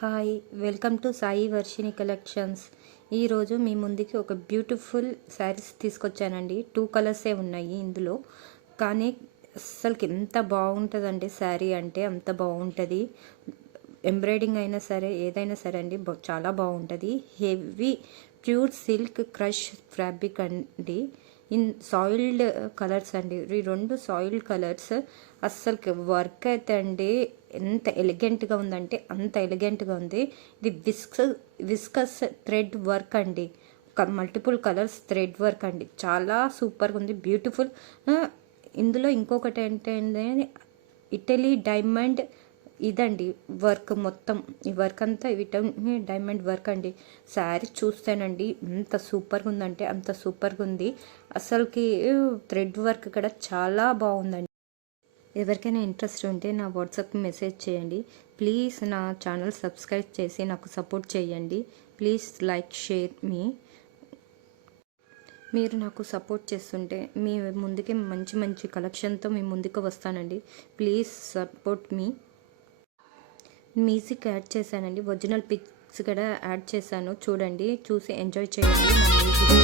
Hi, welcome to Sai Varshini collections. ఈరోజు మీ ముందుకి ఒక బ్యూటిఫుల్ శారీస్ తీసుకొచ్చానండి. 2 కలర్సే ఉన్నాయి ఇందులో. కానీ అస్సలకి ఎంత బాగుంటుందండి శారీ అంటే అంత బాగుంటుంది. ఎంబ్రాయిడింగ్ అయినా సరే ఏదైనా సరే అండి చాలా బాగుంటుంది. Heavy pure silk crush fabric అండి. సాయిల్డ్ కలర్స్ అండి. ఈ 2 సాయిల్డ్ కలర్స్ అస్సలకి వర్క్ అయితే అండి ఎంత ఎలిగెంట్గా ఉందంటే అంత ఎలిగెంట్గా ఉంది. ఇది విస్కస్ థ్రెడ్ వర్క్ అండి. మల్టిపుల్ కలర్స్ థ్రెడ్ వర్క్ అండి. చాలా సూపర్గా ఉంది, బ్యూటిఫుల్. ఇందులో ఇంకొకటి ఏంటంటే ఇటలీ డైమండ్ ఇదండి వర్క్. మొత్తం ఈ వర్క్ అంతా ఇటలీ డైమండ్ వర్క్ అండి. శారీ చూస్తేనండి ఎంత సూపర్గా ఉందంటే అంత సూపర్గా ఉంది. అసలుకి థ్రెడ్ వర్క్ కూడా చాలా బాగుందండి. ఎవరికైనా ఇంట్రెస్ట్ ఉంటే నా వాట్సాప్కి మెసేజ్ చేయండి. ప్లీజ్ నా ఛానల్ సబ్స్క్రైబ్ చేసి నాకు సపోర్ట్ చేయండి. ప్లీజ్ లైక్, షేర్ మీ. మీరు నాకు సపోర్ట్ చేస్తుంటే మీ ముందుకే మంచి మంచి కలెక్షన్తో మీ ముందుకు వస్తానండి. Please support me. Music add చేశానండి, ఒరిజినల్ పిక్స్ కూడా యాడ్ చేశాను. చూడండి, చూసి ఎంజాయ్ చేయండి నా మ్యూజిక్.